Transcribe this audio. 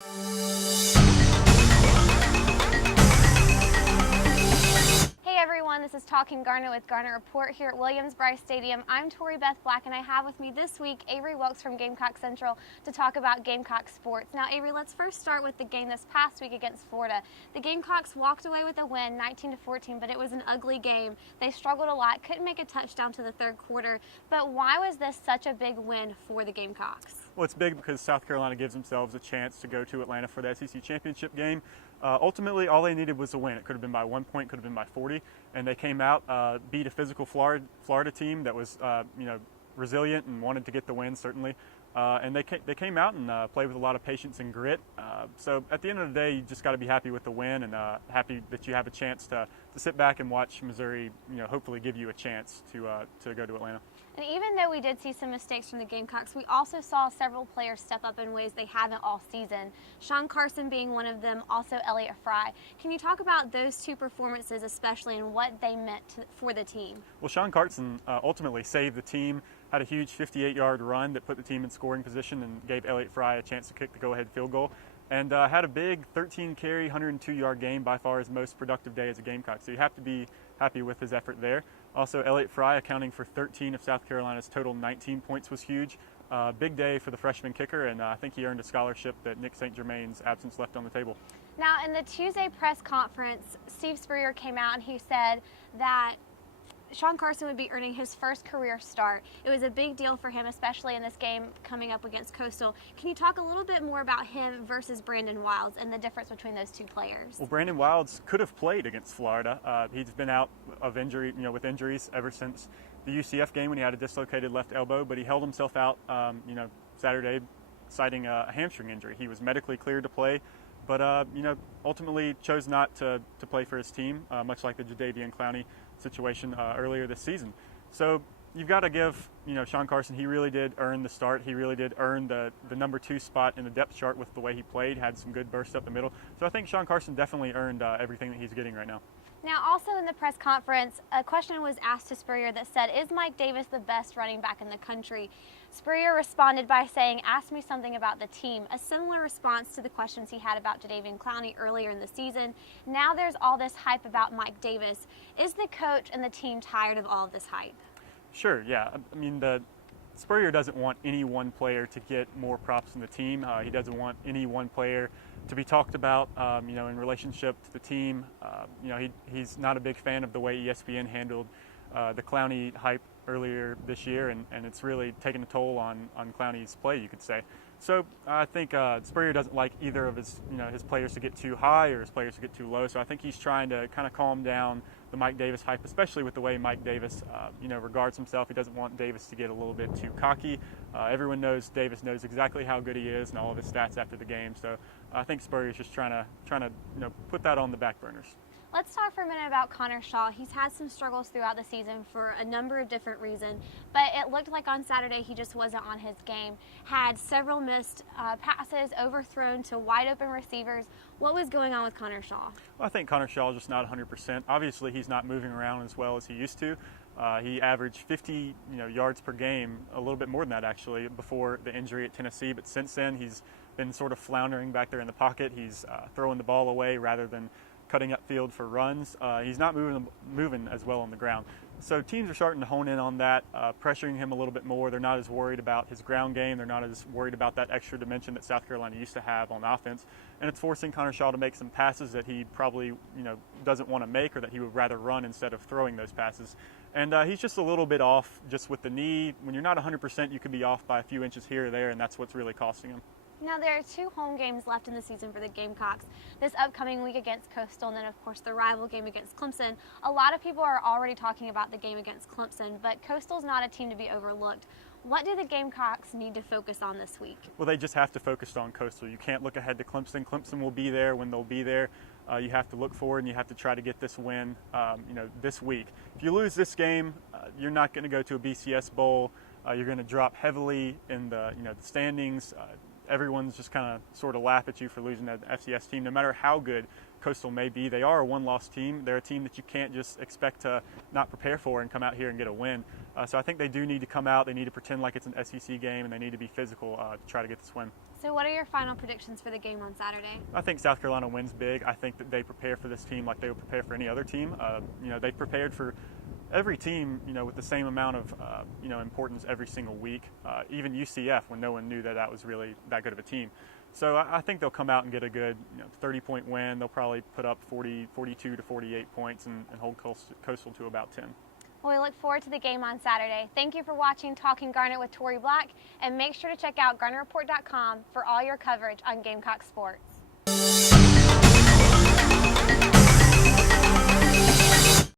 Hey everyone, this is Talking Garnet with Garnet Report here at Williams-Brice Stadium. I'm Tori Beth Black, and I have with me this week Avery Wilkes from Gamecock Central to talk about Gamecock sports. Now Avery, let's first start with the game this past week against Florida. The Gamecocks walked away with a win, 19-14, but it was an ugly game. They struggled a lot, couldn't make a touchdown to the third quarter, but why was this such a big win for the Gamecocks? Well, it's big because South Carolina gives themselves a chance to go to Atlanta for the SEC championship game. Ultimately, all they needed was a win. It could have been by 1 point, could have been by 40, and they came out, beat a physical Florida team that was, resilient and wanted to get the win, certainly. And they came out and played with a lot of patience and grit. So at the end of the day, you just got to be happy with the win and happy that you have a chance to sit back and watch Missouri, hopefully give you a chance to go to Atlanta. And even though we did see some mistakes from the Gamecocks, we also saw several players step up in ways they haven't all season. Sean Carson being one of them, also Elliott Fry. Can you talk about those two performances especially and what they meant for the team? Well, Sean Carson ultimately saved the team, had a huge 58-yard run that put the team in scoring position and gave Elliott Fry a chance to kick the go-ahead field goal. And had a big 13-carry, 102-yard game, by far his most productive day as a Gamecock. So you have to be happy with his effort there. Also, Elliott Fry accounting for 13 of South Carolina's total 19 points was huge. Big day for the freshman kicker, and I think he earned a scholarship that Nick St. Germain's absence left on the table. Now, in the Tuesday press conference, Steve Spurrier came out and he said that Sean Carson would be earning his first career start. It was a big deal for him, especially in this game coming up against Coastal. Can you talk a little bit more about him versus Brandon Wilds and the difference between those two players? Well, Brandon Wilds could have played against Florida. He's been out of injury, with injuries ever since the UCF game when he had a dislocated left elbow, but he held himself out, Saturday, citing a hamstring injury. He was medically cleared to play, but ultimately chose not to play for his team, much like the Jadeveon Clowney situation earlier this season. So you've got to give Sean Carson, he really did earn the start. He really did earn the number 2 spot in the depth chart with the way he played, had some good bursts up the middle. So I think Sean Carson definitely earned everything that he's getting right now. Now, also in the press conference, a question was asked to Spurrier that said, is Mike Davis the best running back in the country? Spurrier responded by saying, ask me something about the team. A similar response to the questions he had about Jadeveon Clowney earlier in the season. Now there's all this hype about Mike Davis. Is the coach and the team tired of all of this hype? Sure, yeah. I mean, Spurrier doesn't want any one player to get more props in the team. He doesn't want any one player to be talked about, in relationship to the team. He's not a big fan of the way ESPN handled the Clowney hype earlier this year, and it's really taken a toll on Clowney's play, you could say. So I think Spurrier doesn't like either of his players to get too high or his players to get too low. So I think he's trying to kind of calm down the Mike Davis hype, especially with the way Mike Davis, regards himself. He doesn't want Davis to get a little bit too cocky. Everyone knows Davis knows exactly how good he is and all of his stats after the game. So I think Spurrier's just trying to put that on the back burners. Let's talk for a minute about Connor Shaw. He's had some struggles throughout the season for a number of different reasons, but it looked like on Saturday he just wasn't on his game. Had several missed passes, overthrown to wide open receivers. What was going on with Connor Shaw? Well, I think Connor Shaw is just not 100%. Obviously, he's not moving around as well as he used to. He averaged 50 yards per game, a little bit more than that actually, before the injury at Tennessee, but since then he's been sort of floundering back there in the pocket. He's throwing the ball away rather than cutting upfield for runs. He's not moving as well on the ground. So teams are starting to hone in on that, pressuring him a little bit more. They're not as worried about his ground game. They're not as worried about that extra dimension that South Carolina used to have on offense. And it's forcing Connor Shaw to make some passes that he probably doesn't want to make, or that he would rather run instead of throwing those passes. And he's just a little bit off just with the knee. When you're not 100%, you could be off by a few inches here or there, and that's what's really costing him. Now, there are 2 home games left in the season for the Gamecocks. This upcoming week against Coastal, and then, of course, the rival game against Clemson. A lot of people are already talking about the game against Clemson, but Coastal's not a team to be overlooked. What do the Gamecocks need to focus on this week? Well, they just have to focus on Coastal. You can't look ahead to Clemson. Clemson will be there when they'll be there. You have to look forward, and you have to try to get this win, this week. If you lose this game, you're not going to go to a BCS Bowl. You're going to drop heavily in the standings. Everyone's just kind of sort of laugh at you for losing that FCS team. No matter how good Coastal may be, they are a one-loss team. They're a team that you can't just expect to not prepare for and come out here and get a win. So I think they do need to come out. They need to pretend like it's an SEC game, and they need to be physical to try to get this win. So what are your final predictions for the game on Saturday? I think South Carolina wins big. I think that they prepare for this team like they would prepare for any other team. They've prepared for every team, with the same amount of, importance every single week. Even UCF, when no one knew that was really that good of a team. So I think they'll come out and get a good 30-point win. They'll probably put up 42 to 48 points and hold Coastal to about 10. Well, we look forward to the game on Saturday. Thank you for watching Talking Garnet with Tori Black, and make sure to check out GarnetReport.com for all your coverage on Gamecock sports.